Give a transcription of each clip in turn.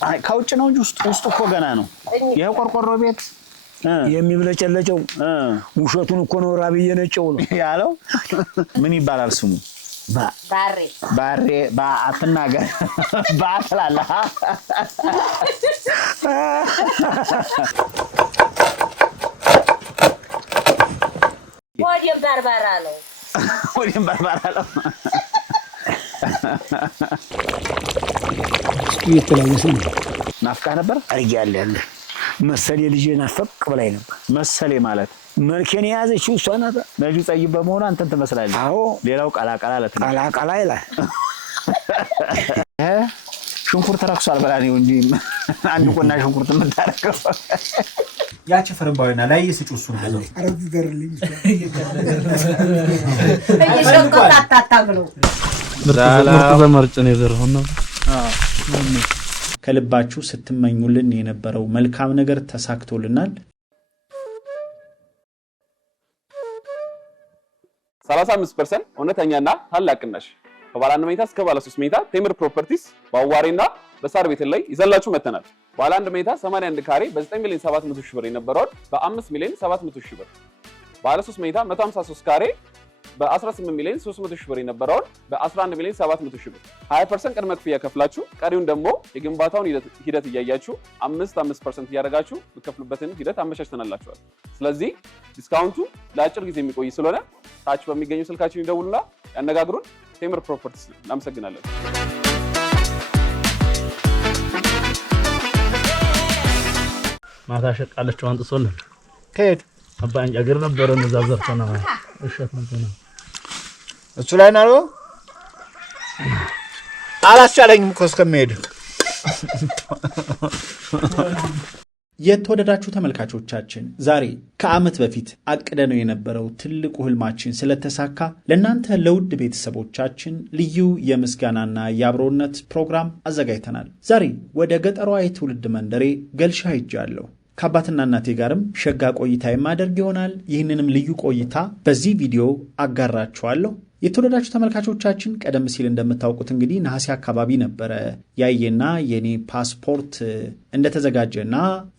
አይ ካውጭ ነው እንጂ ውስጡ እኮ ገና ነው ይሄ ቆርቆሮ ቤት የሚብለጨለጨው ውሸቱን እኮ ነው ራብዬ ነጨው ነው ያለው ምን ይባላል ስሙ ባሬ አትናገር ባትላላ ወዲም ባርባራ ነው ይተላወሰ ናፍቃ ነበር አርጊያለ ያለ መሰሌ ልጅ ናፈቅ በላይ ነበር መሰሌ ማለት መልከን ያዘችው እሷ ናት ነጁ ጠይብ በመሆኑ አንተን ትመስላለህ አዎ ሌላው ቀላቀላ ለተና ቀላቀላ ይላል ሽንኩርት ተራክሷል በላኔው እንጂ አንድ ቆና ሽንኩርት ምታረከው ያቺ ፈርባውና ላይ ይስጩ እሱ ነው አረብ ገርልኝ እየሸንቆጣጣጣብለው ምርጥ ዘመርጭ ነው የዘርሆነ ከልባችሁ ስትመኙልን የነበረው መልካም ነገር ተሳክቶልናል 35% እውነተኛና ታላቅነሽ ከባለ 1 መኝታ እስከ ባለ 3 መኝታ ቴምር ፕሮፐርቲስ በአዋሪና በሳር ቤት ላይ ይዘላችሁ መተናል ባለ 1 መኝታ 81 ካሬ በ9 ሚሊዮን 700 ሺህ ብር የነበረው በ5 ሚሊዮን 700 ሺህ ብር ባለ 3 መኝታ 153 ካሬ በ18 ሚሊዮን 300 ሺህ ብር የነበረው በ11 ሚሊዮን 700 ሺህ ብር 20% ቅድመ ክፍያ ከፍላችሁ ቀሪውን ደግሞ የግንባታውን ሂደት እያያችሁ 5% እያደረጋችሁ በከፍሉበትን ሂደት አመቻችተናላችኋል ስለዚህ ዲስካውንቱ ለአጭር ጊዜ የሚቆይ ስለሆነ ታች በሚገኙ ስልካችን ይደውሉና ያነጋግሩን ቴምር ፕሮፐርቲስ እናመሰግናለን ማታ ሸቃለችው አንጥሶልን ከየት አባንጃ ገር ነበር እዛ ዘርፈና እሸት ነበር እሱ ላይ ነው አላስቻለኝም እኮ እስከመሄድ የተወደዳችሁ ተመልካቾቻችን ዛሬ ከዓመት በፊት አቅደነው የነበረው ትልቁ ህልማችን ስለተሳካ ለናንተ ለውድ ቤተሰቦቻችን ልዩ የምስጋናና የአብሮነት ፕሮግራም አዘጋጅተናል ዛሬ ወደ ገጠሯ የትውልድ መንደሬ ገልሻ ሄጃለሁ ከአባትና እናቴ ጋርም ሸጋ ቆይታ የማደርግ ይሆናል ይህንንም ልዩ ቆይታ በዚህ ቪዲዮ አጋራችኋለሁ የተወደዳችሁ ተመልካቾቻችን ቀደም ሲል እንደምታውቁት እንግዲህ ነሐሴ አካባቢ ነበረ ያየና የኔ ፓስፖርት እንደተዘጋጀና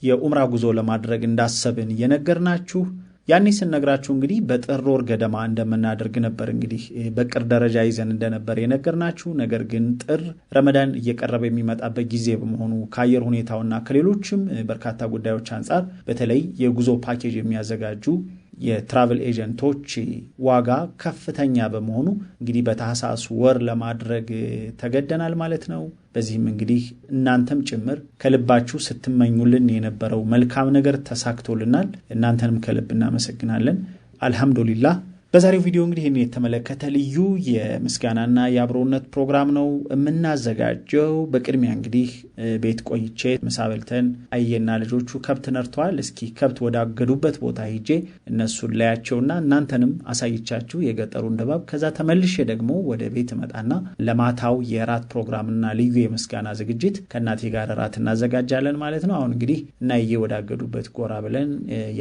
የኡምራ ጉዞ ለማድረግ እንዳሰብን የነገርናችሁ ያኔ ስንነግራችሁ እንግዲህ በጥር ወር ገደማ እንደምናደርግ ነበር እንግዲህ በቅር ደረጃ ይዘን እንደነበር የነገርናችሁ ነገር ግን ጥር ረመዳን እየቀረበ የሚመጣበት ጊዜ በመሆኑ ከአየር ሁኔታውና ከሌሎችም በርካታ ጉዳዮች አንፃር በተለይ የጉዞ ፓኬጅ የሚያዘጋጁ የትራቨል ኤጀንቶች ዋጋ ከፍተኛ በመሆኑ እንግዲህ በታህሳስ ወር ለማድረግ ተገደናል ማለት ነው በዚህም እንግዲህ እናንተም ጭምር ከልባችሁ ስትመኙልን የነበረው መልካም ነገር ተሳክቶልናል እናንተንም ከልብ እናመሰግናለን አልহামዱሊላህ በዛሬው ቪዲዮ እንግዲህ ይሄን የተመለከተ ልዩ የምስጋናና የአብሮነት ፕሮግራም ነው የምናዘጋጀው በቅድሚያ እንግዲህ ቤት ቆይቼ መሳበልተን አየና ልጆቹ ከብት ነርተዋል እስኪ ከብት ወዳገዱበት ቦታ ሄጄ እነሱን ላያቸውና እናንተንም አሳይቻችሁ የገጠሩን ድባብ ከዛ ተመልሼ ደግሞ ወደ ቤት መጣና ለማታው የራት ፕሮግራምና ልዩ የምስጋና ዝግጅት ከናቴ ጋር ራት እናዘጋጃለን ማለት ነው አሁን እንግዲህ እናዬ ወዳገዱበት ጎራ ብለን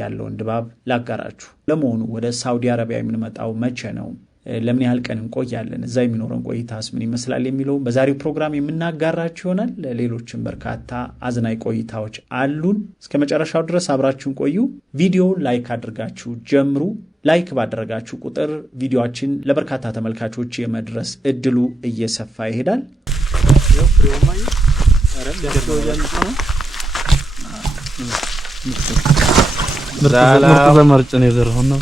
ያለውን ድባብ ላጋራችሁ ለመሆኑ ወደ ሳውዲ አረቢያ የምንመጣው መቼ ነው ለምን ያህል ቀን እንቆያለን እዛ የሚኖረን ቆይታስ ምን ይመስላል የሚለው በዛሬው ፕሮግራም የምናጋራችሁ ይሆናል ሌሎችም በርካታ አዝናኝ ቆይታዎች አሉን እስከመጨረሻው ድረስ አብራችሁን ቆዩ ቪዲዮ ላይክ አድርጋችሁ ጀምሩ ላይክ ባደረጋችሁ ቁጥር ቪዲዮአችን ለበርካታ ተመልካቾች የመድረስ እድሉ እየሰፋ ይሄዳል ምርጥ ዘመርጭ ነው የዘርሆነ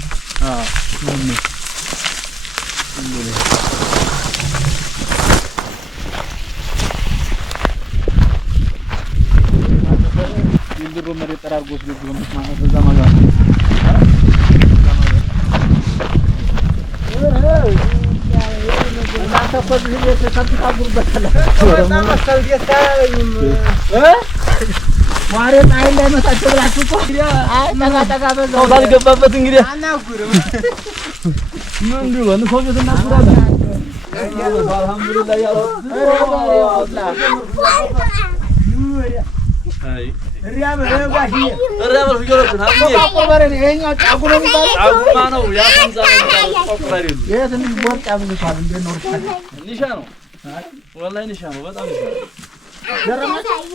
ይልሩ መሬት ተራርጎት ልጅ ማለት በዛ ማለት እናንተ ኮዚህ የተከታተሉበታል ማስተር ዲስታይም ማሬት አይል ላይ መጣችሁ ብላችሁ እኮ ጠጋ በዛው ታልገባበት እንግዲህ አናጉርም ምን ቢሆን ሰው የተናገራለ አልহামዱሊላህ ያ አይ ሪያም ረጋሽ ሪያም ፍጆሮችን አጥቂ ቆርበረን ይሄኛው ጫጉ ነው የሚባለው ጫጉማ ነው ያ ፈንዛ ነው ቆርበሬ የት እንደ ወርቅ ያብልሻል እንደ ኖርታል ኒሻ ነው ወላሂ ኒሻ ነው በጣም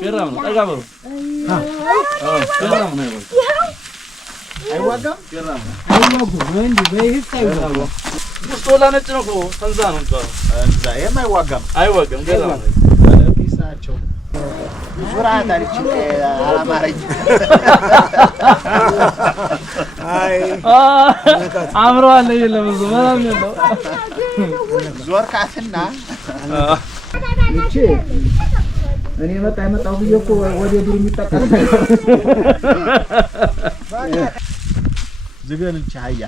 ገራም ነው ጠጋበሩ ገራም ነው አይዋጋም ገራም ነው አይዋጉም ወንድ በይህስ አይዋጉም ሙስቶላ ነጭ ነው ተንዛ ነው እንዛ የማይዋጋም አይዋጋም ገራም ነው ፒሳቸው ሱራታ ልጅ አማረኝ አይ አምሯል የለም ዘመናም ነው ዞርካትና እቺ እኔ መጣው ብዬሽ እኮ ወደ ዱር የሚጠቀም ዝገን ቻያ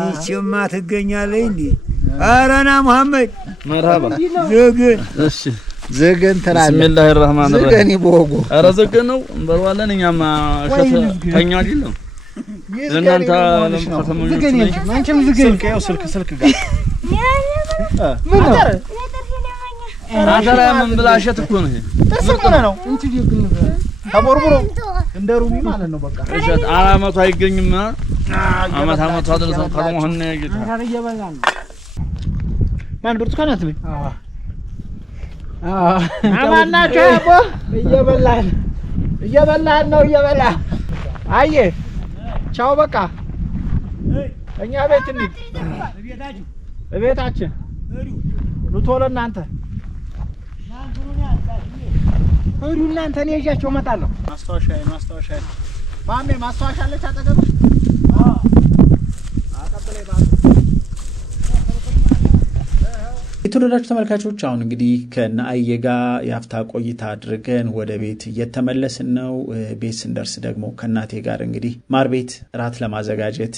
ይቺማ ትገኛለች እንዴ አረና መሐመድ መርሃባ ዝገን እሺ ዝገን ተራለ ቢስሚላሂ الرحمن الرحيم ዝገን ይቦጉ ኧረ ዝገን ነው እንበርዋለን እኛማ ሸተ ተኛ አይደለም ለእናንተ ለምተተመኙ ዝገን አንቺም ዝገን ስልክ ጋር ምን ነው አዳራ ምን ብላሸት እኮ ነው ተሰቀለ ነው እንት ይግን ተቦርቡሮ እንደ ሩሚ ማለት ነው በቃ እሸት አመቱ አይገኝም አመቱ አድርሰን ከመሆን ይገታ አራር እየበላን ማን ብርቱካን አትበይ አማናቸው አቦ እየበላን ነው እየበላ አየ ቻው በቃ እኛ ቤት እንሂድ ቤታችን ሉቶሎ እናንተ ሄዱ እናንተ እኔ ይዣቸው እመጣለሁ ማስታወሻ ማሜ ማስታወሻ አለች አጠገብ አቀበለኝ ባል የተወደዳችሁ ተመልካቾች አሁን እንግዲህ ከነአየ ጋር የአፍታ ቆይታ አድርገን ወደ ቤት እየተመለስን ነው። ቤት ስንደርስ ደግሞ ከናቴ ጋር እንግዲህ ማር ቤት ራት ለማዘጋጀት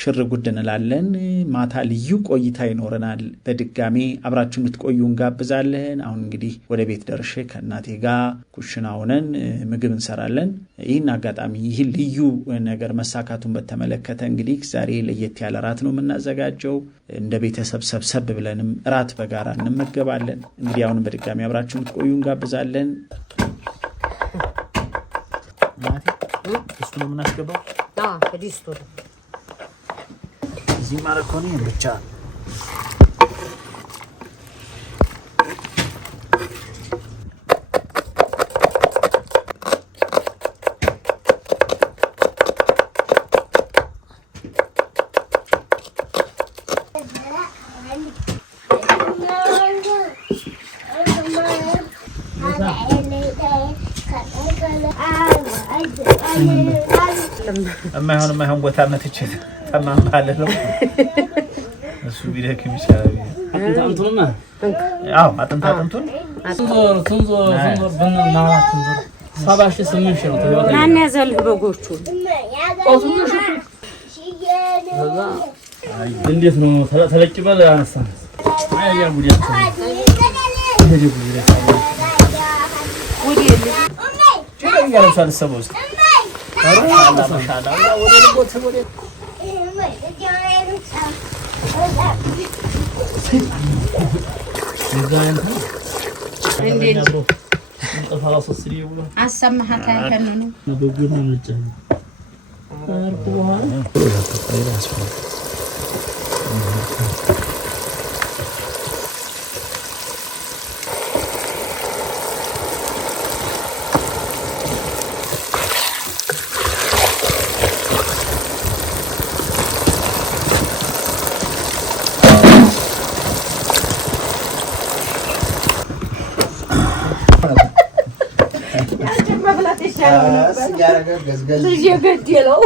ሽር ጉድ እንላለን። ማታ ልዩ ቆይታ ይኖረናል። በድጋሚ አብራችሁን እንድትቆዩ እንጋብዛለን። አሁን እንግዲህ ወደ ቤት ደርሼ ከናቴ ጋር ኩሽና ሆነን ምግብ እንሰራለን። ይህን አጋጣሚ ይህ ልዩ ነገር መሳካቱን በተመለከተ እንግዲህ ዛሬ ለየት ያለ ራት ነው የምናዘጋጀው። እንደ ቤተሰብ ሰብሰብ ብለንም ራት በጋራ እንመገባለን። እንግዲህ አሁን በድጋሚ አብራችሁን ትቆዩ እንጋብዛለን። ማቲ እሱ ነው የምናስገባው ዲስቱ እዚህ ማረኮኒ ብቻ የማይሆን ቦታ መትቼ ጠማም ባለው እሱ ቢደክም ይችላል። አጥንቱንማ አዎ አጥንቱን ትንዞር በእናትህ ሰባሽ ስምንሽ ነው ተወጣ ማን ያዘልህ በጎቹ እንዴት ነው ተለቅ በል አነሳ አያ ጉዲያት ያለምሳል ሰቦስ ማሻአላ ወደ ልቦት ወደ እንዴት ተፋላስ ስሪው አሰማሃታ ያከነኑ በጉን ምንጭ አርኩሃ ልጅ የገደለው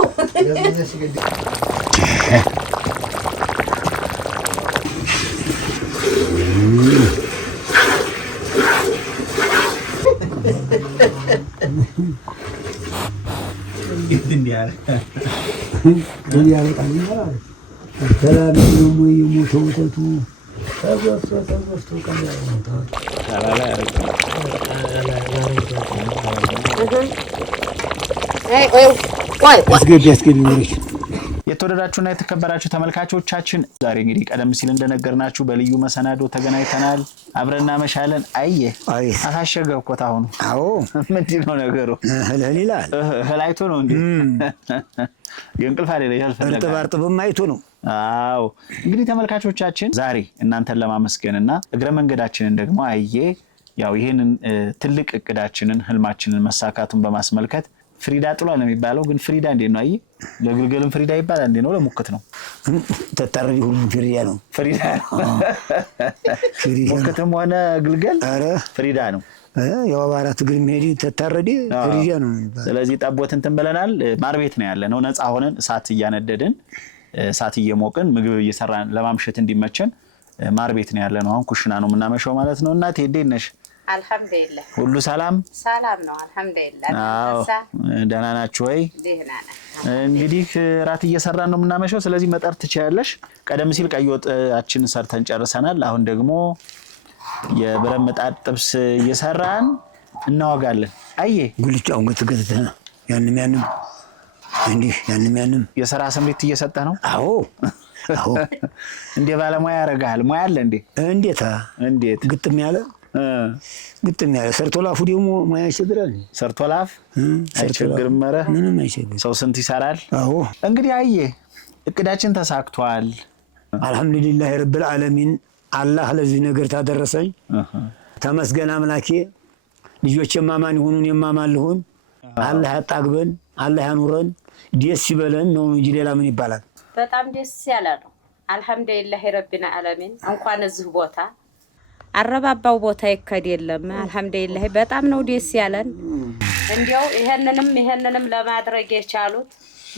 የተወደዳችሁና የተከበራችሁ ተመልካቾቻችን ዛሬ እንግዲህ ቀደም ሲል እንደነገርናችሁ በልዩ መሰናዶ ተገናኝተናል። አብረና መሻለን አየ አታሸገ እኮ ታሁኑ አዎ ምንድነው ነገሩ? ህላል ህላይቶ ነው እንዴ? የእንቅልፍ አይደለ ያልፈለጋ እርጥብ አይቶ ነው አዎ እንግዲህ ተመልካቾቻችን ዛሬ እናንተን ለማመስገንና እግረ መንገዳችንን ደግሞ አየ ያው ይሄንን ትልቅ እቅዳችንን ህልማችንን መሳካቱን በማስመልከት ፍሪዳ ጥሏል ነው የሚባለው ግን ፍሪዳ እንዴ ነው አይ ለግልገልም ፍሪዳ ይባላል እንዴ ነው ለሙከት ነው ተጣረዲ ሁሉ ፍሪዳ ነው ሙከትም ሆነ ግልገል ፍሪዳ ነው ያው አባራት ግል መሄድ ተጣረዲ ፍሪዳ ነው ስለዚህ ጠቦት እንትን ብለናል ማር ቤት ነው ያለ ነው ነፃ ሆነን እሳት እያነደድን እሳት እየሞቅን ምግብ እየሰራን ለማምሸት እንዲመቸን ማር ቤት ነው ያለ ነው አሁን ኩሽና ነው ምናመሸው ማለት ነው እናቴ እንዴት ነሽ አልহামዱሊላህ ሁሉ ሰላም ነው አልহামዱሊላህ ደህና ናችሁ ወይ ደህና ነን እንግዲህ ራት እየሰራን ነው ምናመሸው ስለዚህ መጠር ትችያለሽ ቀደም ሲል ቀይ ወጣችን ሰርተን ጨርሰናል አሁን ደግሞ የብረት ምጣድ ጥብስ እየሰራን እናወጋለን አየ ጉልቻውን ገተገተና ያንንም እንዴ ያንንም የሥራ ስምሪት እየሰጠ ነው አዎ እንዴ ባለሙያ ያረጋል ሙያ አለ እንዴት ግጥም ያለ ሰርቶ ላፉ ደግሞ ሙያ ይችላል ሰርቶ ላፍ አይችግርም መረ ምንም አይችግር ሰው ስንት ይሰራል አዎ እንግዲህ አየ እቅዳችን ተሳክቷል አልহামዱሊላህ ረብል ዓለሚን አላህ ለዚህ ነገር ታደረሰኝ ተመስገን አምላኬ ልጆች የማማን ይሁኑን የማማልሁን አላህ ያጣግበን አላህ ያኑረን ደስ ይበለን ነው እንጂ ሌላ ምን ይባላል በጣም ደስ ያለ ነው አልহামዱሊላህ ረብል ዓለሚን እንኳን እዚህ ቦታ አረባባው ቦታ ይከድ የለም አልহামዱሊላህ በጣም ነው ደስ ያለን እንዲያው ይሄንንም ለማድረግ የቻሉት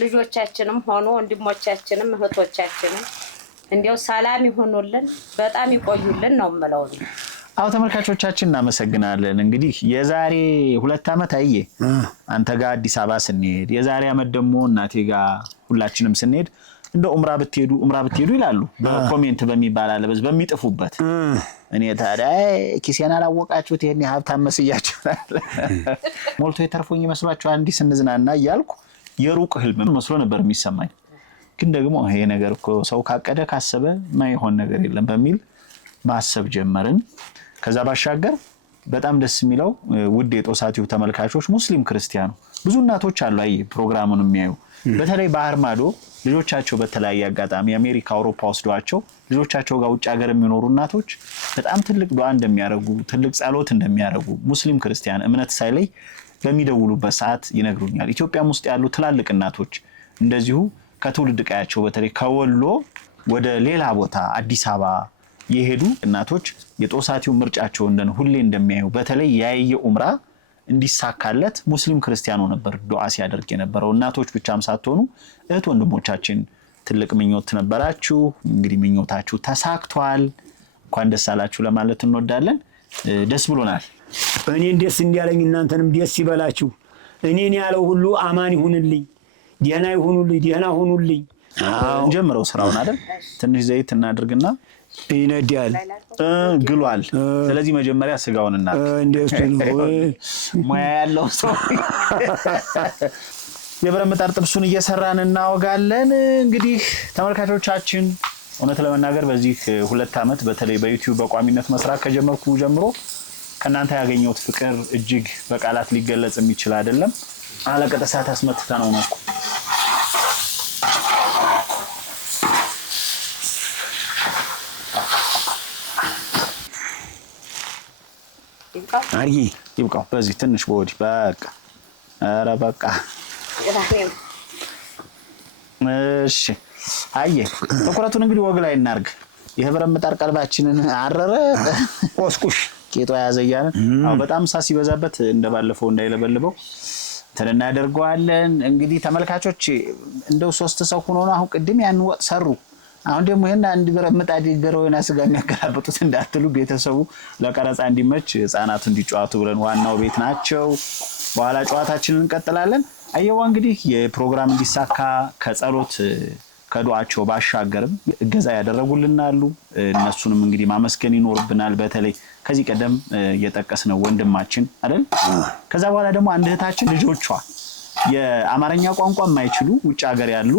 ልጆቻችንም ሆኖ ወንድሞቻችንም እህቶቻችንም እንዲያው ሰላም ይሁኑልን በጣም ይቆዩልን ነው የምለው አው ተመልካቾቻችን እናመሰግናለን እንግዲህ የዛሬ 2 አመት አየ አንተ ጋር አዲስ አበባ ስንሄድ የዛሬ አመት ደግሞ እናቴ ጋር ሁላችንም ስንሄድ እንደ ኡምራ ብትሄዱ ይላሉ በኮሜንት በሚባል አለ በዝ በሚጥፉበት እኔ ታዲያ ኪሴና አላወቃችሁት ይሄን ሀብታም መስያችኋል ሞልቶ የተርፎኝ መስሏችሁ አንዲ ስንዝናና ይያልኩ የሩቅ ህልም መስሎ ነበር የሚሰማኝ ግን ደግሞ ይሄ ነገር እኮ ሰው ካቀደ ካሰበ ማይሆን ነገር የለም በሚል ማሰብ ጀመርን ከዛ ባሻገር በጣም ደስ የሚለው ውድ የጦሳቲው ተመልካቾች ሙስሊም ክርስቲያኑ ብዙ እናቶች አሉ አይ ፕሮግራሙን የሚያዩ በተለይ ባህር ማዶ ልጆቻቸው በተለያየ አጋጣሚ አሜሪካ አውሮፓ ወስዷቸው ልጆቻቸው ጋር ውጭ ሀገር የሚኖሩ እናቶች በጣም ትልቅ ዱዓ እንደሚያደርጉ ትልቅ ጸሎት እንደሚያደርጉ ሙስሊም ክርስቲያን እምነት ሳይለይ በሚደውሉበት ሰዓት ይነግሩኛል ኢትዮጵያም ውስጥ ያሉ ትላልቅ እናቶች እንደዚሁ ከትውልድ ቀያቸው በተለይ ከወሎ ወደ ሌላ ቦታ አዲስ አበባ የሄዱ እናቶች የጦሳቲው ምርጫቸው እንደነ ሁሌ እንደሚያዩ በተለይ ያየ ኡምራ እንዲሳካለት ሙስሊም ክርስቲያኑ ነበር ዱዓ ሲያደርግ የነበረው እናቶች ብቻም ሳትሆኑ እህት ወንድሞቻችን ትልቅ ምኞት ነበራችሁ እንግዲህ ምኞታችሁ ተሳክቷል እንኳን ደስ አላችሁ ለማለት እንወዳለን ደስ ብሎናል እኔን ደስ እንዲያለኝ እናንተንም ደስ ይበላችሁ እኔን ያለው ሁሉ አማን ይሁንልኝ ደህና ሁኑልኝ እንጀምረው ስራውን አይደል ትንሽ ዘይት እናድርግና ይነዳል ግሏል ስለዚህ መጀመሪያ ስጋውን እንደሱ ነው ሙያ ያለው ሰው የብረት ምጣድ ጥብሱን እየሰራን እናወጋለን እንግዲህ ተመልካቾቻችን እውነት ለመናገር በዚህ 2 አመት በተለይ በዩቲዩብ በቋሚነት መስራት ከጀመርኩ ጀምሮ ከናንተ ያገኘሁት ፍቅር እጅግ በቃላት ሊገለጽ የሚችል አይደለም አለቀ ተሳት አስመጥታ ነው ነው አርጊ ይብቃው በዚህ ትንሽ ቦዲ በቃ አረ በቃ እሺ አየ ተቆራቱን እንግዲህ ወግ ላይ እናርግ የብረት ምጣድ ቀልባችንን አረረ ቆስቁሽ ቄጦ ያዘያለን አው በጣም ሳስ ይበዛበት እንደባለፈው እንዳይለበልበው ተለና ያደርገዋለን እንግዲህ ተመልካቾች እንደው 3 ሰው ሆኖ ነው አሁን ቅድም ያን ወጥ ሰሩ አሁን ደግሞ ይሄን አንድ ብረት ምጣድ ይገረውና ስጋ የሚያከላብጡት እንዳትሉ ቤተሰቡ ለቀረጻ እንዲመች ህፃናቱ እንዲጫወቱ ብለን ዋናው ቤት ናቸው በኋላ ጨዋታችንን እንቀጥላለን አየዋ እንግዲህ የፕሮግራም እንዲሳካ ከጸሎት ከዱዓቸው ባሻገርም እገዛ ያደረጉልናሉ እነሱንም እንግዲህ ማመስገን ይኖርብናል በተለይ ከዚህ ቀደም የጠቀስነው ወንድማችን አይደል ከዛ በኋላ ደግሞ አንድ እህታችን ልጆቿ የአማርኛ ቋንቋ የማይችሉ ውጭ ሀገር ያሉ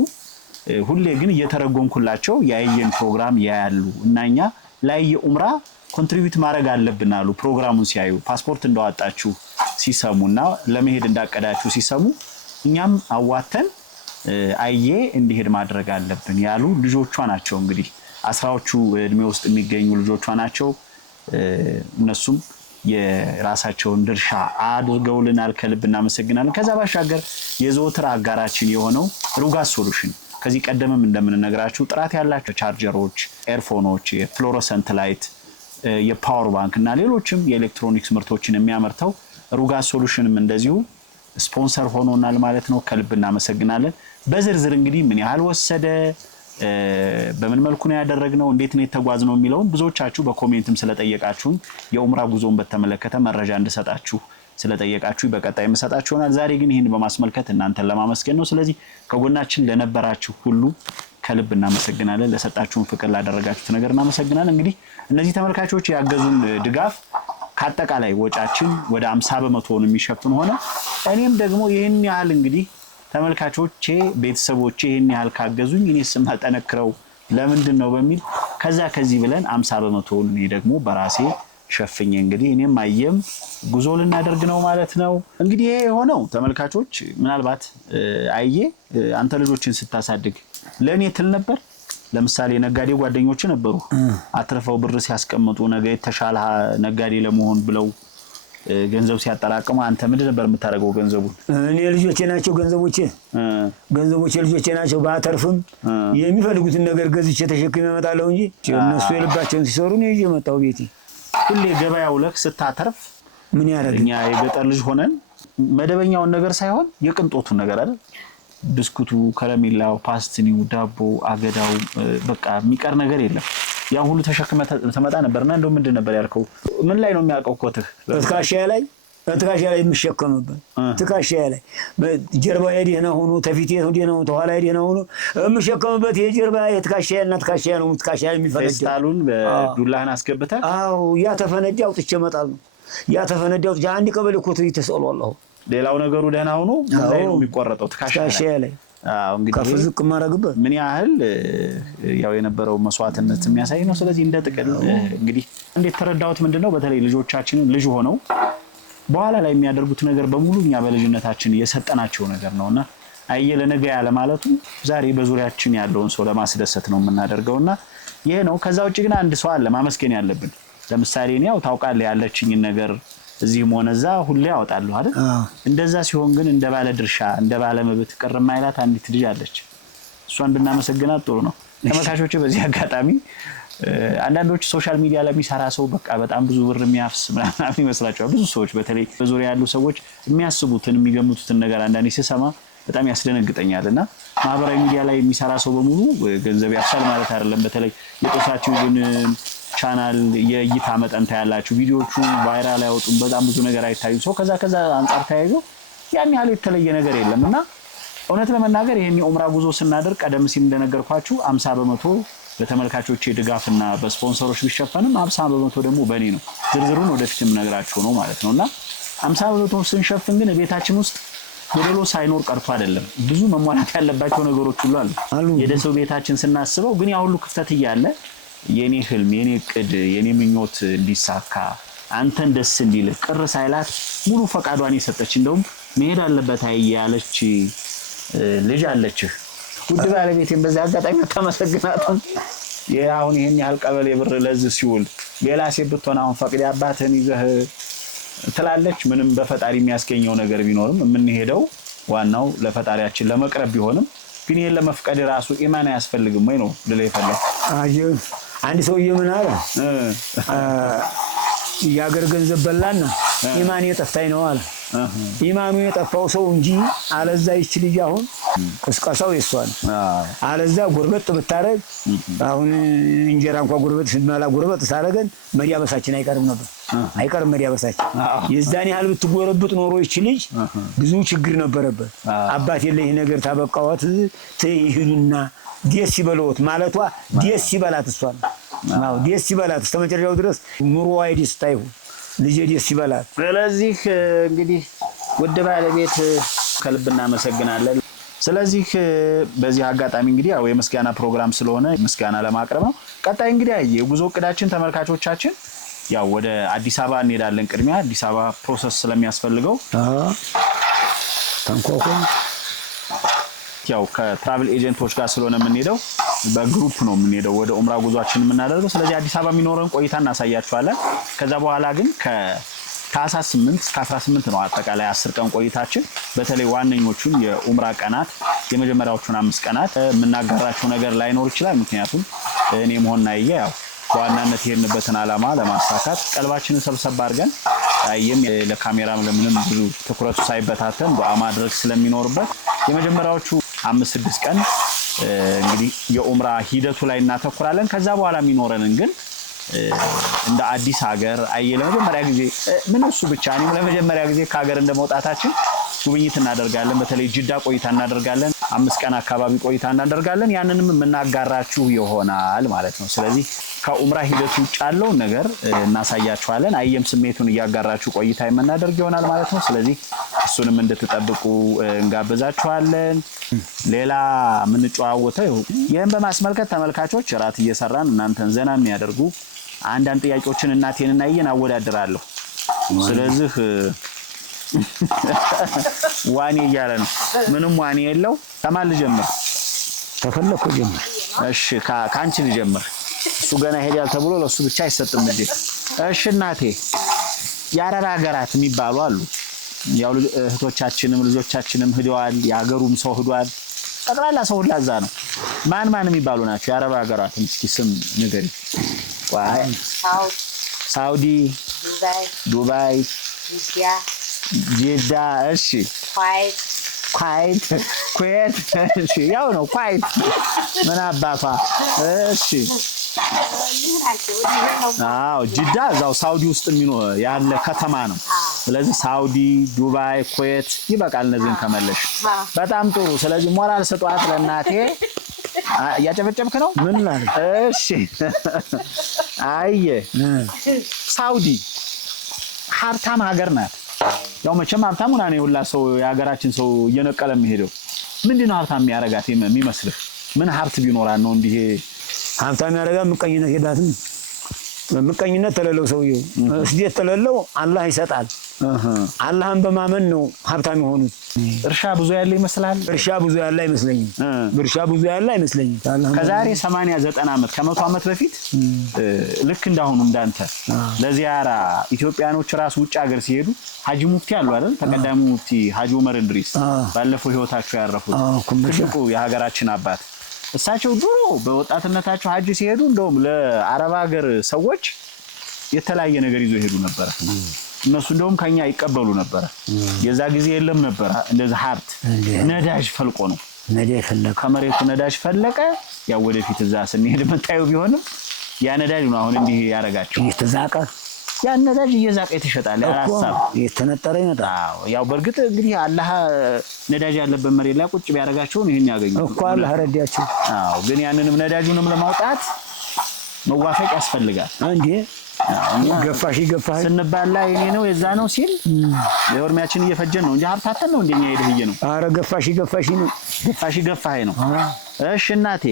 ሁሌ ግን እየተረጎምኩላቸው ያየን ፕሮግራም ያያሉ እናኛ ላይ የኡምራ ኮንትሪቢዩት ማድረግ አለብናሉ ፕሮግራሙን ሲያዩ ፓስፖርት እንዳወጣችሁ ሲሰሙና ለመሄድ እንዳቀዳችሁ ሲሰሙ እኛም አዋተን አየ እንዲሄድ ማድረግ አለብን ያሉ ልጆቿ ናቸው እንግዲህ 10ዎቹ እድሜ ውስጥ የሚገኙ ልጆቿ ናቸው እነሱም የራሳቸውን ድርሻ አድርገውልናል ከልብ እናመሰግናለን ከዛ ባሻገር የዘወትር አጋራችን የሆነው ሩጋስ ሶሉሽን ከዚህ ቀደምም እንደምንነግራችሁ ጥራት ያላቸው ቻርጀሮች ኤርፎኖች ፍሎሮሰንት ላይት የፓወር ባንክ እና ሌሎችም የኤሌክትሮኒክስ ምርቶችን የሚያመርተው ሩጋስ ሶሉሽንም እንደዚሁ ስፖንሰር ሆኖናል ማለት ነው ከልብ እናመሰግናለን በዝርዝር እንግዲህ ምን ያህል ወሰደ በምን መልኩ ነው ያደረግነው እንዴት ነው የተጓዝነው የሚለው ብዙዎቻችሁ በኮሜንትም ስለጠየቃችሁ የኡምራ ጉዞን በተመለከተ መረጃ እንድሰጣችሁ ስለጠየቃችሁ በቀጣይ መሰጣችሁናል ዛሬ ግን ይሄን በማስመልከት እናንተን ለማመስገን ነው ስለዚህ ከጎናችን ለነበራችሁ ሁሉ ከልብ እናመሰግናለን ለሰጣችሁን ፍቅር ላደረጋችሁት ነገር እናመሰግናለን እንግዲህ እነዚህ ተመልካቾች ያገዙን ድጋፍ ካጠቃላይ ወጫችን ወደ 50% ነው የሚሸፍን ሆነ እኔም ደግሞ ይሄን ያህል እንግዲህ ተመልካቾቼ ቤተሰቦቼ ይሄን ያህል ካገዙኝ እኔስ ማጠነክረው ለምንድነው በሚል ከዚህ ብለን 50% እኔ ደግሞ በራሴ ሸፍኜ እንግዲህ እኔም አየም ጉዞ ልናደርግ ነው ማለት ነው እንግዲህ ይሄ ሆነው ተመልካቾች ምናልባት አየ አንተ ልጆችን ስታሳድግ ለኔ ትል ነበር ለምሳሌ ነጋዴ ጓደኞች ነበሩ አትረፈው ብር ሲያስቀምጡ ነገ የተሻለ ነጋዴ ለመሆን ብለው ገንዘብ ሲያጠራቅሙ አንተ ምንድን ነበር የምታደርገው ገንዘቡን እኔ ልጆቼ ናቸው ገንዘቦቼ ልጆቼ ናቸው ባተርፍም የሚፈልጉትን ነገር ገዝቼ ተሸክሜ እመጣለሁ እንጂ እነሱ የልባቸውን ሲሰሩ ነው ይዤ መጣሁ ቤቴ ሁሌ ገበያው ለክ ስታተርፍ ምን ያደርግ እኛ የገጠር ልጅ ሆነን መደበኛውን ነገር ሳይሆን የቅንጦቱን ነገር አይደል ብስኩቱ ከረሜላው ፓስትኒው ዳቦ አገዳው በቃ የሚቀር ነገር የለም ያ ሁሉ ተሸክመ ተመጣ ነበርና እንደው ምንድን ነበር ያልከው ምን ላይ ነው የሚያውቀው ኮትህ ትካሻዬ ላይ የምሸከምበት ትካሻዬ ላይ ጀርባ የደህና ሆኖ ተፊቴ ሆዴ ነው ተኋላ የደህና ሆኖ የምሸከምበት የጀርባ የትካሻዬና ትካሻዬ ነው ትካሻዬ የሚፈነዳ ስታሉን በዱላህን አስገብተህ አው ያ ተፈነዳ አውጥቼ መጣል ነው ያ ተፈነዳው አንድ ቀበሌ ኮት ይተሰሏለሁ ሌላው ነገሩ ደህና ሆኖ ላይ ነው የሚቆረጠው ትካሻዬ ላይ እንግዲህ ከፍዝቅ ማረግበት ምን ያህል ያው የነበረው መስዋዕትነት የሚያሳይ ነው ስለዚህ እንደ ጥቅል እንግዲህ እንዴት ተረዳውት ምንድነው በተለይ ልጆቻችን ልጅ ሆነው በኋላ ላይ የሚያደርጉት ነገር በሙሉ እኛ በልጅነታችን የሰጠናቸው ነገር ነውና አየለ ነገ ያለ ማለቱ ዛሬ በዙሪያችን ያለውን ሰው ለማስደሰት ነው የምናደርገውና ይሄ ነው ከዛ ውጪ ግን አንድ ሰው አለ ማመስገን ያለብን ለምሳሌ እኔ ያው ታውቃለህ ያለችኝ ነገር እዚህ ሞነዛ ሁሌ ያወጣለሁ አይደል እንደዛ ሲሆን ግን እንደ ባለ ድርሻ እንደ ባለ መብት ቅርማ ይላት አንዲት ልጅ አለች እሷን እንድናመሰግናት ጥሩ ነው ተመካቾቼ በዚህ አጋጣሚ አንዳንዶች ሶሻል ሚዲያ ላይ የሚሰራ ሰው በቃ በጣም ብዙ ብር የሚያፍስ ምናምን ይመስላቸዋል ብዙ ሰዎች በተለይ በዙሪያ ያሉ ሰዎች የሚያስቡትን የሚገምቱትን ነገር አንዳንዴ ሲሰማ በጣም ያስደነግጠኛልና ማህበራዊ ሚዲያ ላይ የሚሰራ ሰው በሙሉ ገንዘብ ያፍሳል ማለት አይደለም በተለይ የጦሳችሁ ግን ቻናል የእይታ መጠን ታያላችሁ ቪዲዮቹ ቫይራል ያወጡን በጣም ብዙ ነገር አይታዩ ሰው ከዛ አንፃር ታያዩ ያን ያህል የተለየ ነገር የለምና እውነት ለመናገር ይሄን የኡምራ ጉዞ ስናደርግ ቀደም ሲል እንደነገርኳችሁ 50% በተመልካቾች ድጋፍና በስፖንሰሮች ቢሸፈንም 50% ደግሞ በኔ ነው ዝርዝሩን ወደፊትም ነግራችሁ ነው ማለት ነውና 50% ስንሸፍን ግን ቤታችን ውስጥ ወደሎ ሳይኖር ቀርቶ አይደለም ብዙ መሟላት ያለባቸው ነገሮች ሁሉ አሉ የደሰው ቤታችን ስናስበው ግን ያ ሁሉ ክፍተት ይያለ የኔ ህልም የኔ ቅድ የኔ ምኞት እንዲሳካ አንተን ደስ እንዲል ቅር ሳይላት ሙሉ ፈቃዷን የሰጠች እንደውም መሄድ አለበት ያለች ልጅ አለች ውድ ባለቤቴን በዛ አጋጣሚ ተመሰግናለሁ ያሁን ይሄን ያህል ቀበሌ ብር ለዚህ ሲውል ሌላ ሴት ብትሆን አሁን ፈቅዲ አባተን ይዘህ ትላለች ምንም በፈጣሪ የሚያስገኘው ነገር ቢኖርም የምንሄደው ዋናው ለፈጣሪያችን ለመቅረብ ቢሆንም ግን ይሄን ለመፍቀድ ራሱ ኢማን ያስፈልግም ወይ ነው ለላይ ፈለክ አንድ ሰውዬ ምን አለ ያገር ገንዘብ በላና ኢማን የጠፋኝ ነው አለ ኢማኑ የጠፋው ሰው እንጂ አለዛ ይችልኝ አሁን እስቃሳው ይሷል አለዛ ጉርበት ብታረግ አሁን እንጀራ እንኳን ጉርበት ሲማላ ጉርበት ታረገን መዲያበሳችን አይቀርም መዲያበሳችን የዛኔ ያህል ብትጎረብጥ ኖሮ ይችልኝ ብዙ ችግር ነበረበት አባት የለህ ነገር ታበቃዋት ተይሁንና ዲስ ይበሉት ማለቷ ዲስ ይበላት እሷን ዲስ ይበላት እስከመጨረሻው ድረስ ኑሮ አይዲስ ታይሁ ልጅ ዲስ ይበላት ስለዚህ እንግዲህ ውድ ባለቤት ከልብና መሰግናለን ስለዚህ በዚህ አጋጣሚ እንግዲህ ያው የምስጋና ፕሮግራም ስለሆነ ምስጋና ለማቅረብ ነው ቀጣይ እንግዲህ የጉዞ እቅዳችን ተመልካቾቻችን ያው ወደ አዲስ አበባ እንሄዳለን ቅድሚያ አዲስ አበባ ፕሮሰስ ስለሚያስፈልገው ታንኮኮ ያው ከትራቭል ኤጀንቶች ጋር ስለሆነ የምንሄደው በግሩፕ ነው የምንሄደው ወደ ኡምራ ጉዟችን የምናደርገው። ስለዚህ አዲስ አበባ የሚኖረን ቆይታ እናሳያችኋለን። ከዛ በኋላ ግን ከታህሳስ 8 እስከ 18 ነው አጠቃላይ 10 ቀን ቆይታችን። በተለይ ዋነኞቹን የኡምራ ቀናት የመጀመሪያዎቹን 5 ቀናት የምናጋራቸው ነገር ላይኖር ይችላል። ምክንያቱም እኔም ሆነ ያው በዋናነት ይሄንበትን ዓላማ ለማሳካት ቀልባችንን ሰብሰብ አድርገን አይም ለካሜራም ለምንም ብዙ ትኩረቱ ሳይበታተን ዱዓ ማድረግ ስለሚኖርበት የመጀመሪያዎቹ 5-6 ቀን እንግዲህ የኡምራ ሂደቱ ላይ እናተኩራለን። ከዛ በኋላ የሚኖረንን ግን እንደ አዲስ ሀገር ለመጀመሪያ ጊዜ ምን እሱ ብቻ ነው ለመጀመሪያ ጊዜ ከሀገር እንደመውጣታችን ጉብኝት እናደርጋለን። በተለይ ጅዳ ቆይታ እናደርጋለን። 5 ቀን አካባቢ ቆይታ እናደርጋለን። ያንንም የምናጋራችሁ ይሆናል ማለት ነው። ስለዚህ ከኡምራ ሂደቱ ውጭ ያለው ነገር እናሳያችኋለን። አየም ስሜቱን እያጋራችሁ ቆይታ የምናደርግ ይሆናል ማለት ነው። ስለዚህ እሱንም እንድትጠብቁ እንጋብዛችኋለን። ሌላ የምንጨዋወተው ይሄን በማስመልከት ተመልካቾች ራት እየሰራን እናንተን ዘና የሚያደርጉ አንዳንድ ጥያቄዎችን እናቴንና አየን አወዳድራለሁ። ስለዚህ ዋኔ እያለ ነው። ምንም ዋኔ የለው። ከማን ልጀምር? ተፈለኩ ጀምር። እሺ ካንቺ ልጀምር። እሱ ገና ሄዳል ተብሎ ለሱ ብቻ አይሰጥም እንዴ? እሺ እናቴ የአረብ ሀገራት የሚባሉ አሉ። ያው እህቶቻችንም ልጆቻችንም ሄደዋል። የሀገሩም ሰው ሄዷል። ጠቅላላ ሰው ሁሉ አዛ ነው። ማን የሚባሉ ናቸው የአረብ ሀገራት? እስኪ ስም ንገሪ። ሳውዲ፣ ዱባይ፣ ጅዳ፣ እሺ ኩዌት፣ እሺ ያው ነው ኩዌት ምን አባቷ። እሺ ጅዳ እዛው ሳውዲ ውስጥ ያለ ከተማ ነው። ስለዚህ ሳውዲ፣ ዱባይ፣ ኩዌት ይበቃል። እነዚህን ከመለሽ በጣም ጥሩ። ስለዚህ ሞራል ስጧት ለእናቴ። እያጨበጨብክ ነው? ምን ማለት? እሺ አየ ሳውዲ ሀብታም ሀገር ናት። ያው መቼም ሀብታም ሆና ነው ሁላ ሰው የሀገራችን ሰው እየነቀለ የሚሄደው። ምንድነው ሀብታም የሚያረጋት የሚመስልህ? ምን ሀብት ቢኖራት ነው እንዲህ ሀብታም ያረጋ? ምቀኝነት የላትም። ምቀኝነት ተለለው ሰውየው እስዴት ተለለው አላህ ይሰጣል። አላህን በማመን ነው ሀብታም የሆኑት። እርሻ ብዙ ያለ ይመስላል። እርሻ ብዙ ያለ አይመስለኝም። ከዛሬ 80-90 ዓመት ከ100 ዓመት በፊት ልክ እንዳሁኑ እንዳንተ ለዚያራ ኢትዮጵያኖች ራሱ ውጭ ሀገር ሲሄዱ ሀጂ ሙፍቲ አሉ አይደል? ተቀዳሚ ሙፍቲ ሀጂ ዑመር እንድሪስ ባለፈው ህይወታቸው ያረፉት ትልቁ የሀገራችን አባት እሳቸው ድሮ በወጣትነታቸው ሀጂ ሲሄዱ እንደውም ለአረብ ሀገር ሰዎች የተለያየ ነገር ይዞ ይሄዱ ነበር። እነሱ እንደውም ከኛ ይቀበሉ ነበር። የዛ ጊዜ የለም ነበር እንደዛ ሀብት። ነዳጅ ፈልቆ ነው ከመሬቱ ነዳጅ ፈለቀ። ያው ወደፊት እዛ ስንሄድ መታዩ ቢሆንም ያ ነዳጅ ነው አሁን እንዲህ ያረጋቸው። እየተዛቀ ያ ነዳጅ እየዛቀ ይተሸጣል። ያራሳብ እየተነጠረ ይመጣል። ያው በርግጥ እንግዲህ አላህ ነዳጅ ያለበት መሬት ላይ ቁጭ ቢያረጋቸው ነው ይሄን ያገኙት እኮ አላህ ረዳቸው። ግን ያንንም ነዳጁንም ለማውጣት መዋፈቅ ያስፈልጋል። እንዴ ገፋሽ ስንባላ የኔ ነው የዛ ነው ሲል የወርሚያችን እየፈጀን ነው እንጂ ሀብታተን ነው እንደኛ የደህየ ነው። አረ ገፋሽ ነው። ገፋሽ ነው። እሺ እናቴ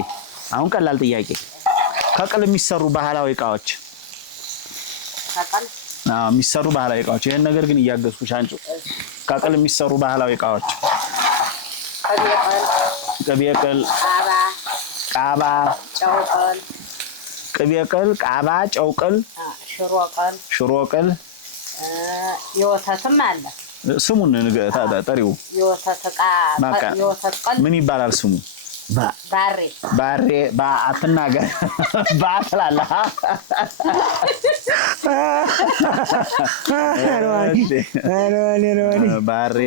አሁን ቀላል ጥያቄ። ከቅል የሚሰሩ ባህላዊ እቃዎች የሚሰሩ ባህላዊ እቃዎች። ይሄን ነገር ግን እያገዝኩሽ አንቺ ከቅል የሚሰሩ ባህላዊ እቃዎች ቅቤቅል፣ ቃባ፣ ጨውቅል፣ ቅቤቅል፣ ቃባ፣ ጨውቅል፣ ሽሮቅል የወተትም አለ። ስሙን ጠሪው። የወተት ዕቃ የወተት ቀል ምን ይባላል ስሙ? ባሬ አትናገር ባትላላ ባሬ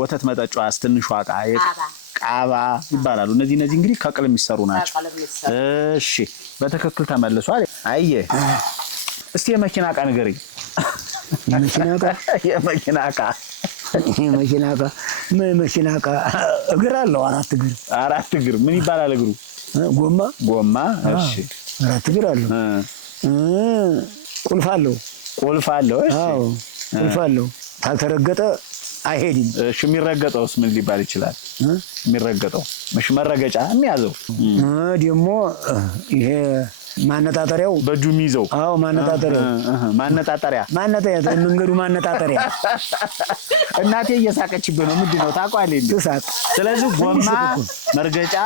ወተት መጠጫዋስ ትንሿ ዕቃ ቃባ ይባላሉ። እነዚህ እንግዲህ ከቅል የሚሰሩ ናቸው። እሺ በትክክል ተመልሷል። አየ እስቲ የመኪና ዕቃ ንገረኝ። የመኪና ዕቃ እግር አለው። 4 እግር ምን ይባላል እግሩ? ጎማ። እሺ 4 እግር አለው። ቁልፍ አለው። እሺ ቁልፍ አለው። ካልተረገጠ አይሄድም። እሺ የሚረገጠውስ ምን ሊባል ይችላል? የሚረገጠው መረገጫ የሚያዘው ደግሞ ይሄ ማነጣጠሪያው በእጁ የሚይዘው አዎ ማነጣጠሪያው ማነጣጠሪያ መንገዱ ማነጣጠሪያ እናቴ እየሳቀችብህ ነው ምንድነው ታውቃለህ እንዴ ትሳቅ ስለዚህ ጎማ መርገጫ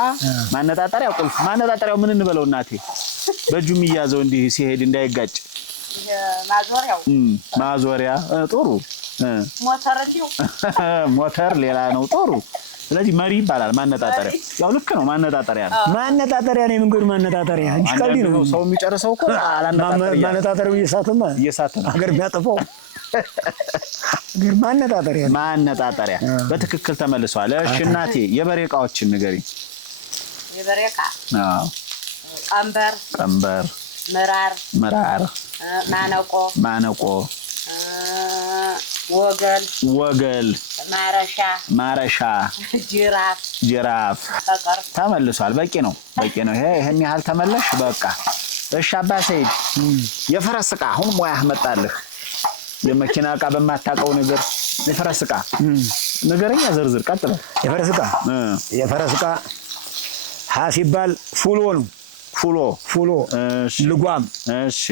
ማነጣጠሪያ ቁልፍ ማነጣጠሪያው ምን እንበለው እናቴ በእጁ የሚያዘው እንዲህ ሲሄድ እንዳይጋጭ ማዞሪያ ጥሩ ሞተር ሌላ ነው ጥሩ ስለዚህ መሪ ይባላል ማነጣጠሪያ ያው ልክ ነው ማነጣጠሪያ ነው የመንገዱ ማነጣጠሪያ እንጂ ቀልድ ነው ሰው የሚጨርሰው እኮ ማነጣጠሪያው እየሳተ ነው ሀገር የሚያጠፋው ግን ማነጣጠሪያ በትክክል ተመልሷል እሺ እናቴ የበሬ ዕቃዎችን ንገሪ የበሬ ዕቃ አዎ ቀንበር ምራር ማነቆ ወገል ማረሻ ጅራፍ ተመልሷል በቂ ነው ይሄን ያህል ተመለሽ በቃ እሺ አባ ሰይድ የፈረስ ዕቃ አሁን ሙያህ መጣልህ የመኪና ዕቃ በማታውቀው ነገር የፈረስ ዕቃ ነገርኛ ዝርዝር ቀጥል የፈረስ ዕቃ ሀ ሲባል ፉሎ እሺ ልጓም እሺ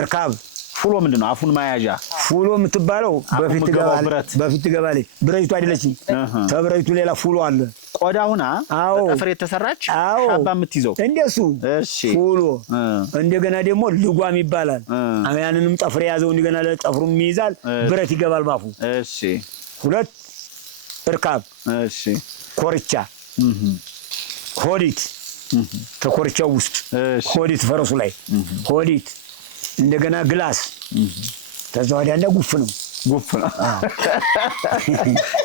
እርካብ ፉሎ ምንድነው አፉን ማያዣ ፉሎ የምትባለው በፊት ገባለች ብረይቱ አይደለችም ተብረይቱ ሌላ ፉሎ አለ ቆዳውና በጠፍር የተሰራች ሻባ የምትይዘው እንደሱ እሺ ፉሎ እንደገና ደግሞ ልጓም ይባላል ያንንም ጠፍር ያዘው እንደገና ለጠፍሩም ይይዛል ብረት ይገባል ባፉ እሺ ሁለት እርካብ እሺ ኮርቻ ሆዲት ተኮርቻው ውስጥ ሆዲት ፈረሱ ላይ ሆዲት እንደገና ግላስ ተዛወዲያ እንደ ጉፍ ነው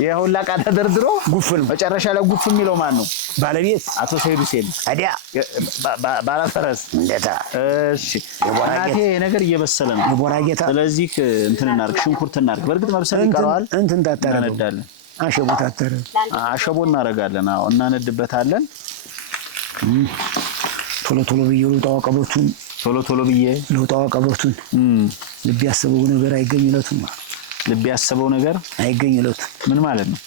የሁላ ዕቃ ተደርድሮ ጉፍ ነው መጨረሻ ላይ ጉፍ የሚለው ማን ነው ባለቤት አቶ ሰይዱ ሴል ታዲያ ባለፈረስ እንደታ እሺ የቦራጌ ነገር እየበሰለ ነው የቦራጌታ ስለዚህ እንትን እናርግ ሽንኩርት እናርግ በርግጥ መብሰል ይቀርዋል እንትን ታታረጋለን አሸቦ እናረጋለን አዎ እናነድበታለን ቶሎ ብዬ ልውጣው ቀበቱን ልብ ያሰበው ነገር አይገኝለቱም ምን ማለት ነው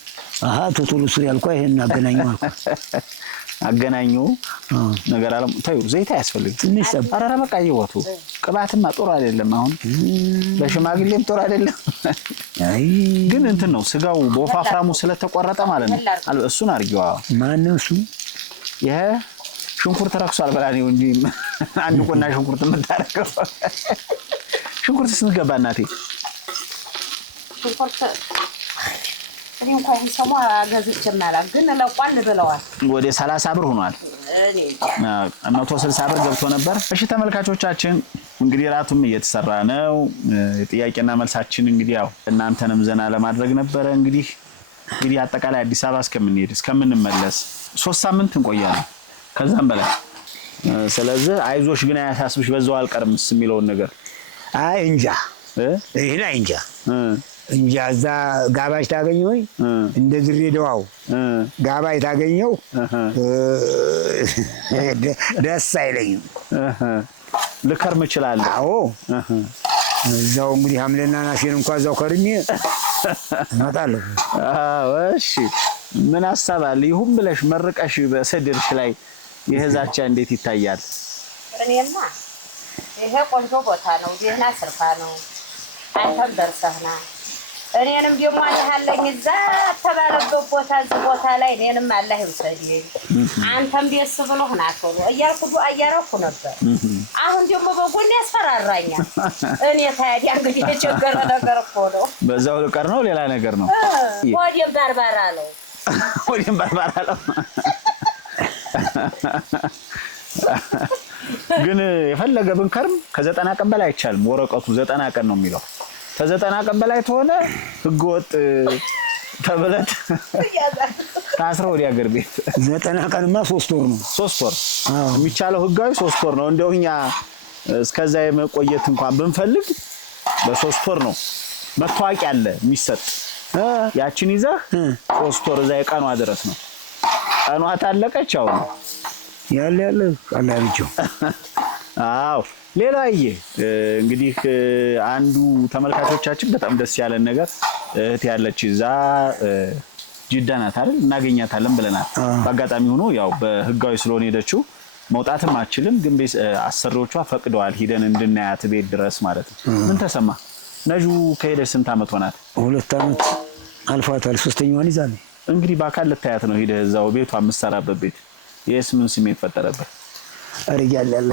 ቶሎ ስር ያልኳ ይሄን አገናኘው ነገር አለም ታዩ ዘይት አያስፈልግም ትንሽ አራራ በቃ ይወጡ ቅባትማ ጦር አይደለም አሁን በሽማግሌም ጦር አይደለም ግን እንትን ነው ስጋው በወፋፍራሙ ስለተቆረጠ ማለት ነው እሱን አርጊዋ ማነው እሱ ይሄ ሽንኩርት ረክሷል በላኔው እንጂ አንድ ቆና ሽንኩርት መታረከው ሽንኩርት ስንገባ እናቴ ሽንኩርት እኔ እንኳን ሰማ ገዝቼ ማለት ግን ለቋል ብለዋል ወደ 30 ብር ሆኗል 160 ብር ገብቶ ነበር እሺ ተመልካቾቻችን እንግዲህ ራቱም እየተሰራ ነው ጥያቄና መልሳችን እንግዲህ ያው እናንተንም ዘና ለማድረግ ነበር እንግዲህ አጠቃላይ አዲስ አበባ እስከምንመለስ 3 ሳምንት እንቆያለን ከዛም በላይ ስለዚህ አይዞሽ ግን አያሳስብሽ በዛው አልቀርምስ የሚለው ነገር እንጃ ይሄን እንጃ እዛ ጋባሽ ታገኘው እንደ ድሬዳዋው ጋባይ ታገኘው ደስ አይለኝም ልከርም ይችላል አዎ እዛው እንግዲህ ሐምሌና ናሽን እንኳን እዛው ከርሜ እመጣለሁ እሺ ምን አሳባል ይሁን ብለሽ መርቀሽ በሰድርሽ ላይ የህዛቻ እንዴት ይታያል እኔማ ይሄ ቆንጆ ቦታ ነው ደህና ስርፋ ነው አንተም ደርሰህና እኔንም ደግሞ አለኝ እዛ ተባለበት ቦታ ላይ እኔንም አላህ ይውሰድ አንተም ደስ ብሎህ ናቸው እያልኩ አያረኩ ነበር አሁን ደግሞ በጎን ያስፈራራኛል እኔ ታዲያ እንግዲህ የቸገረ ነገር እኮ ነው በዛው ልቀር ነው ሌላ ነገር ነው ወዲም ባርባራ ነው ግን የፈለገ ብንከርም ከ90 ቀን በላይ አይቻልም ወረቀቱ 90 ቀን ነው የሚለው ከ90 ቀን በላይ ተሆነ ህገወጥ ተበለት ታስረው ወዲያ ሀገር ቤት 90 ቀንማ 3 ወር ነው 3 ወር የሚቻለው ህጋዊ 3 ወር ነው እንደውኛ እስከዛ የመቆየት እንኳን ብንፈልግ በ3 ወር ነው መታወቂያ አለ የሚሰጥ ያችን ይዘህ 3 ወር እዛ የቀኗ ድረስ ነው ቀኗ ታለቀች አሁን ያለ አላልጆ አዎ ሌላዬ እንግዲህ አንዱ ተመልካቾቻችን በጣም ደስ ያለን ነገር እህት ያለች እዛ ጅዳ ናት አይደል እናገኛታለን ብለናል በአጋጣሚ ሆኖ ያው በህጋዊ ስለሆነ ሄደችው መውጣትም አችልም ግን አሰሪዎቿ ፈቅደዋል ሂደን እንድናያት ቤት ድረስ ማለት ነው ምን ተሰማ ነጁ ከሄደ ስንት አመት ሆናት 2 አመት አልፏታል 3ኛዋን ይዛል እንግዲህ በአካል ልታያት ነው ሂደ እዛው ቤቷ አምሰራበት ቤት የስምን ስሜት ፈጠረበት አርያል ያለ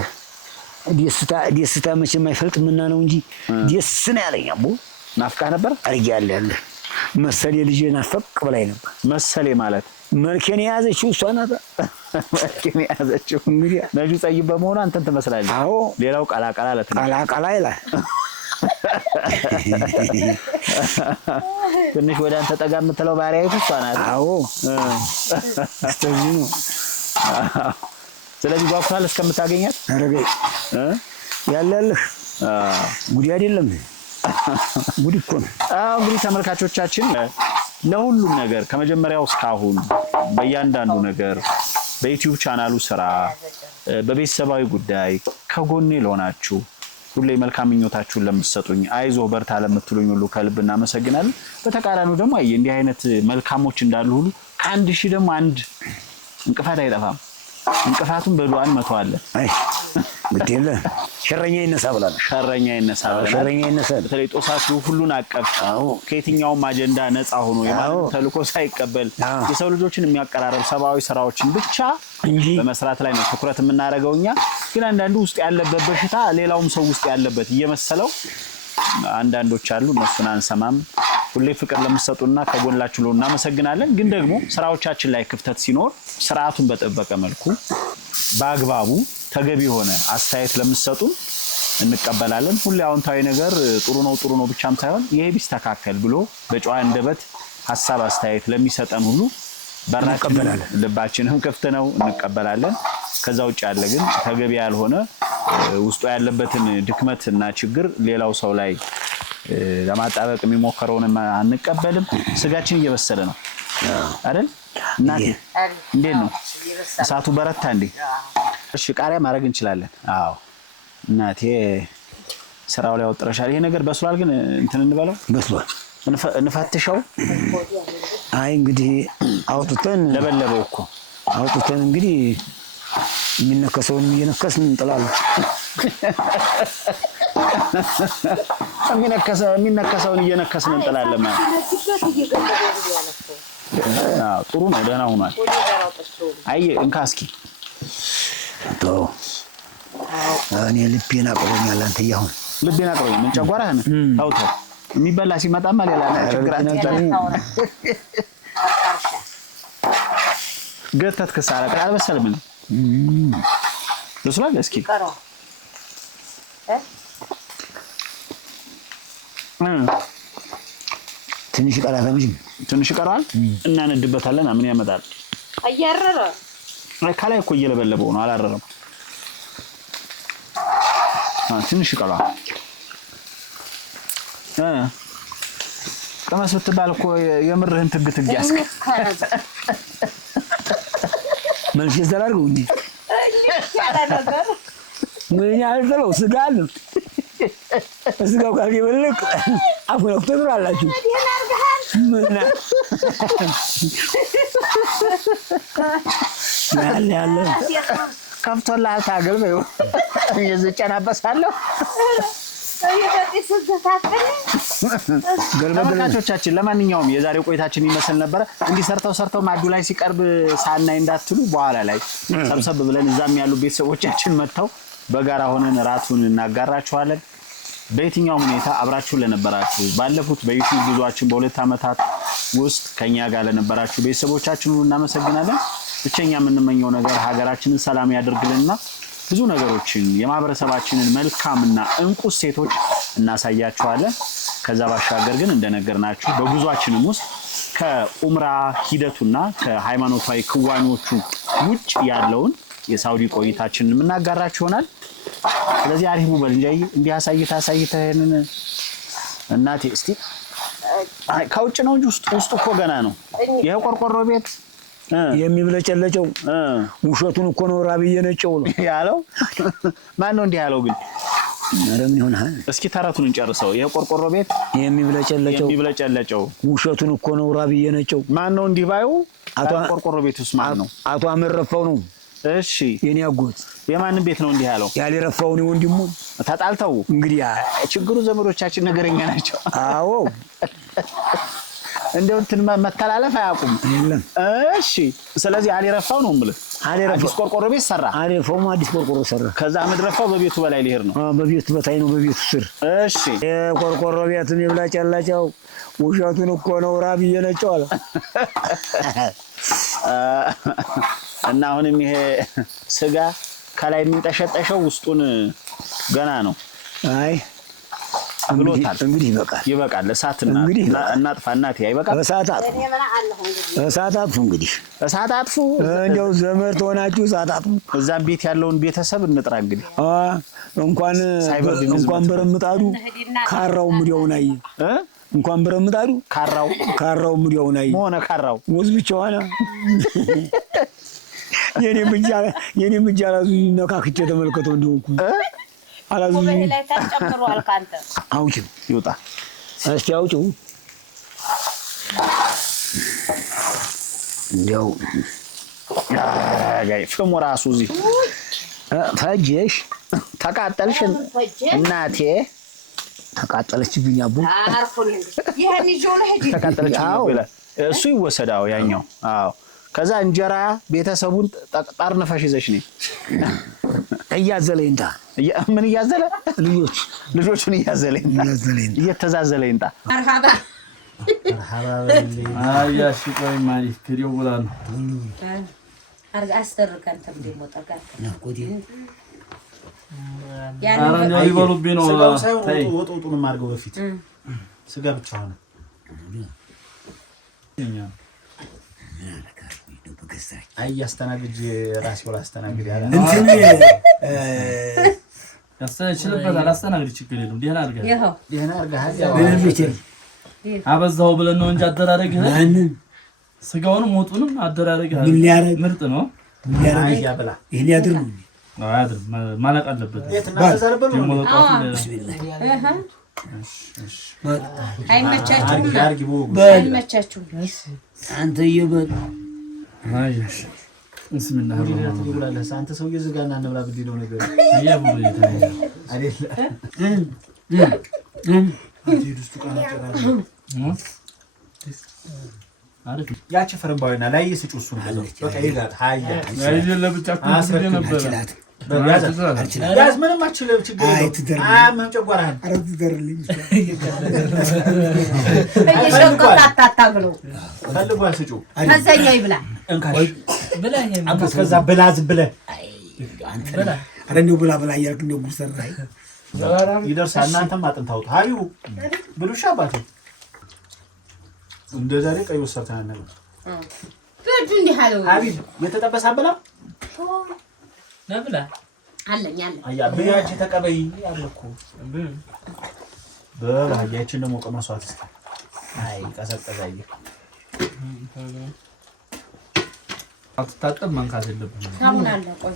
ደስታ መቼም አይፈልጥምና ነው እንጂ ደስ ነው ያለኝ አቦ ናፍቃ ነበር አርያል ያለ መሰሌ ልጅ ናፈቅ ብላይ ነበር መሰሌ ማለት መልከኔ ያዘችው እሷ ናት መልከኔ ያዘችው እንግዲህ ነጁ ጸይብ በመሆኑ አንተን ትመስላለህ አዎ ሌላው ቃላቃላ ለተና ቃላቃላ ይላል ትንሽ ወደ አንተ ጠጋ የምትለው ባሪያይቱ እሷ ናት አዎ አስተውሉ ስለዚህ ጓጉታል እስከምታገኛት አረገ ያለልህ ጉዲ አይደለም ጉዲ እኮ ነው እንግዲህ ተመልካቾቻችን ለሁሉም ነገር ከመጀመሪያው እስካሁን በእያንዳንዱ ነገር በዩቲዩብ ቻናሉ ስራ በቤተሰባዊ ጉዳይ ከጎኔ ለሆናችሁ ሁሌ መልካም ምኞታችሁን ለምትሰጡኝ አይዞ በርታ ለምትሉኝ ሁሉ ከልብ እናመሰግናለን በተቃራኒው ደግሞ እንዲህ አይነት መልካሞች እንዳሉ ሁሉ ከአንድ ሺህ ደግሞ አንድ እንቅፋት አይጠፋም እንቅፋቱን በዱዓን መተዋለን አይ ግዴለ ሸረኛ ይነሳ ብላል ሸረኛ ይነሳ በተለይ ጦሳቱ ሁሉን አቀፍ ከየትኛውም አጀንዳ ነፃ ሆኖ የማንም ተልኮ ሳይቀበል የሰው ልጆችን የሚያቀራረብ ሰባዊ ስራዎችን ብቻ በመስራት ላይ ነው ትኩረት የምናደርገውኛ ግን አንዳንዱ ውስጥ ያለበት በሽታ ሌላውም ሰው ውስጥ ያለበት እየመሰለው አንዳንዶች አሉ እነሱን አንሰማም ሁሌ ፍቅር ለምትሰጡና ከጎንላችሁ ነው እናመሰግናለን ግን ደግሞ ስራዎቻችን ላይ ክፍተት ሲኖር ስርዓቱን በተጠበቀ መልኩ በአግባቡ ተገቢ ሆነ አስተያየት ለምትሰጡ እንቀበላለን ሁሌ አዎንታዊ ነገር ጥሩ ነው ብቻም ሳይሆን ይሄ ቢስተካከል ብሎ በጨዋ እንደበት ሐሳብ አስተያየት ለሚሰጠን ሁሉ በራችን ልባችንም ክፍት ነው እንቀበላለን ከዛው ጫ ያለ ግን ተገቢ ያልሆነ ውስጡ ያለበትን ድክመትና ችግር ሌላው ሰው ላይ ለማጣበቅ የሚሞከረውን አንቀበልም ስጋችን እየበሰለ ነው አይደል እናቴ እንዴት ነው እሳቱ በረታ እንዴ እሺ ቃሪያ ማድረግ እንችላለን አዎ እናቴ ስራው ላይ ወጥረሻል ይሄ ነገር በስሏል ግን እንትን እንበለው በስሏል እንፈትሸው አይ እንግዲህ አውጥተን ለበለበው እኮ አውጥተን እንግዲህ የሚነከሰውን እየነከስን እንጥላለን የሚነከሰውን እየነከስን እንጥላለን ማለት አዎ ጥሩ ነው ደህና ሆኗል አይ እንካ እስኪ ተው እኔ ልቤን አቅሮኛል አንተ ይሁን ልቤን አቅሮኛል ምን ጨጓራህን ተው የሚበላ ሲመጣማ ሌላ ችግር አትጨርም ገተት ከሳራ አልበሰለም ለስላል እስኪ ትንሽ ቀራታ እንጂ ትንሽ ቀራል እና ነድበታለን ምን ያመጣል አያረረ ከላይ እኮ እየለበለበው ነው አላረረም ትንሽ ቀራል ቀመስ ብትባል እኮ የምርህን ትግትግ ያስከ መልስ ይዘላልው እንዴ ምን ያልተለው ስጋል ስጋው ጋር ይበልቅ አፉን አፍጥሩ አላችሁ ምንና ያለ ከፍቶላ ታገል በዩ የዘጨናበሳለሁ ገለገለቻችን ለማንኛውም የዛሬው ቆይታችን ይመስል ነበር እንዲ ሰርተው ማዱ ላይ ሲቀርብ ሳናይ እንዳትሉ በኋላ ላይ ሰብሰብ ብለን እዛም ያሉ ቤተሰቦቻችን መተው በጋራ ሆነን ራቱን እናጋራችኋለን በየትኛው ሁኔታ አብራችሁ ለነበራችሁ ባለፉት በዩቲዩብ ጉዟችን በሁለት አመታት ውስጥ ከኛ ጋር ለነበራችሁ ቤተሰቦቻችን ሁሉ እናመሰግናለን ብቻኛ የምንመኘው ነገር ሀገራችንን ሰላም ያድርግልንና ብዙ ነገሮችን የማህበረሰባችንን መልካምና እንቁ ሴቶች እናሳያችኋለን ከዛ ባሻገር ግን እንደነገርናችሁ በጉዟችንም ውስጥ ከኡምራ ሂደቱና ከሃይማኖታዊ ክዋኔዎቹ ውጭ ያለውን የሳውዲ ቆይታችንን እናጋራችሁ ይሆናል ስለዚህ አሪፉ በልንጃይ እንዲህ አሳይተህን እናቴ እስቲ ከውጭ ነው እንጂ ውስጡ እኮ ገና ነው ይሄ ቆርቆሮ ቤት የሚብለጨለጨው ውሸቱን እኮ ነው ራብዬ ነጨው ነው ያለው ማን ነው እንዲህ ያለው ግን አረም ይሆናል እስኪ ተረቱን እንጨርሰው ይሄ ቆርቆሮ ቤት የሚብለጨለጨው ውሸቱን እኮ ነው ራብዬ ነጨው ማን ነው እንዲህ ባዩ አቶ ቆርቆሮ ቤት ውስጥ ማን ነው አቶ አመረፈው ነው እሺ የኔ አጎት የማንን ቤት ነው እንዲህ ያለው? ያልረፋውን ወንድሙ ተጣልተው እንግዲህ ችግሩ ዘመዶቻችን ነገረኛ ናቸው። አዎ እንደው እንትን መተላለፍ አያውቁም። የለም እሺ ስለዚህ አልረፋው ነው የምልህ። አዲስ ቆርቆሮ ቤት ሰራ። አልረፋው አዲስ ቆርቆሮ ሰራ። ከዛ መድረፋው በቤቱ በላይ ሊሄድ ነው። በቤቱ በታይ ነው በቤቱ ስር። እሺ የቆርቆሮ ቤቱን ይብላጫላቸው ውሸቱን እኮ ነው ራብ እየነጨው አለ። እና አሁንም ይሄ ስጋ ከላይ የሚንጠሸጠሸው ውስጡን ገና ነው። አይ ብሎታል። እንግዲህ ይበቃል። እሳትና እናጥፋ እናቴ አይበቃም። እሳት አጥፉ እንግዲህ እሳት አጥፉ። እንደው ዘመድ ተሆናችሁ እሳት አጥፉ። እዛም ቤት ያለውን ቤተሰብ እንጥራ እንግዲህ። እንኳን በረምጣዱ ካራው ምዲያውን አይ እንኳን በረምጣዱ ካራው ምዲያውን አይ ሆነ ካራው ወዝ ብቻ ሆነ። የኔ ብቻ ራሱ ነካክቼ ተመልከተው እንደሆንኩ አላዙ ላይ ተጨምሯል። ካንተ አውጪው ይውጣ እስቲ አውጪው። እንደው ጋይ ፍሙ ራሱ እዚህ ፈጀሽ ተቃጠልሽ እናቴ ተቃጠለችብኝ። አቡ አርፎን ይሄን ይጆ ነው ሄጂ ተቃጠለች። አዎ እሱ ይወሰዳው ያኛው። አዎ ከዛ እንጀራ ቤተሰቡን ጠቅጣር ነፋሽ ይዘሽ ነኝ እያዘለኝታ ምን እያዘለ ልጆቹን እያዘለኝታ እየተዛዘለኝታ መርሃባ አያሽ ቆይ ማለት ከዲው ብላ ነው አርጋ አስተርከን ተምደሞ ጠጋት አራን ይበሉብኝ ነው ታይ ወጡን ማርገው በፊት ስጋ ብቻ ሆነ አይ ያስተናግጅ ራስ ወላ አስተናግጅ ያለ እንትን ያስተናግጅበት አላስተናግጅ ችግር የለም። ደህና አርጋ አበዛው ብለን ነው እንጂ አደራረግህ ማንን ስጋውንም ወጡንም አደራረግህ ምርጥ ነው። ያበላ ይሄን ያድር ነው አያድር ማለቅ አለበት። የተናዘረበት ነው። አይመቻችሁም አንተ ይበል አይሽ እንስምናህ ይብላልህ አንተ ሰው ይዝጋና እንብላ ብዲ ነው ነገር አያቡሉ ይታይ አይደል ዲዱስቱ ካናጨራ አረፍ ያቺ ፈረምባውና ላይ ይስጩሱ ነው በቃ ይጋት ሃያ ያይዘ ለብቻችሁ ነበር ያዝ ምንም አችልም ችግር የለም። አማም ጨጓራህን አረብ ትደርልኝ እየሸቆጣጣ ብሎ ፈልጉ አስጩ ከዛኛ ይብላ እንካሽ ብላኝ አንተ ከዛ ብላዝ ብለ አንተ አረንዶ ብላ ያልክ ነው ጉርሰራይ ይደርሳል። እናንተም አጥንታውጡ ሀቢቡ ብሉሻ አባቴ እንደዛሬ ቀይ ወሰርተና ነበር ፍርዱ እንዲህ አለው ሀቢብ የተጠበሰ አበላ ነብላ አለኝ አያ በያጅ ተቀበይ ያለኩ በባያችን ደሞ ቀመሷት እስኪ አይ ቀሰቀዛየ አትታጠብ መንካት የለብንም። ሳሙና አለ ቆይ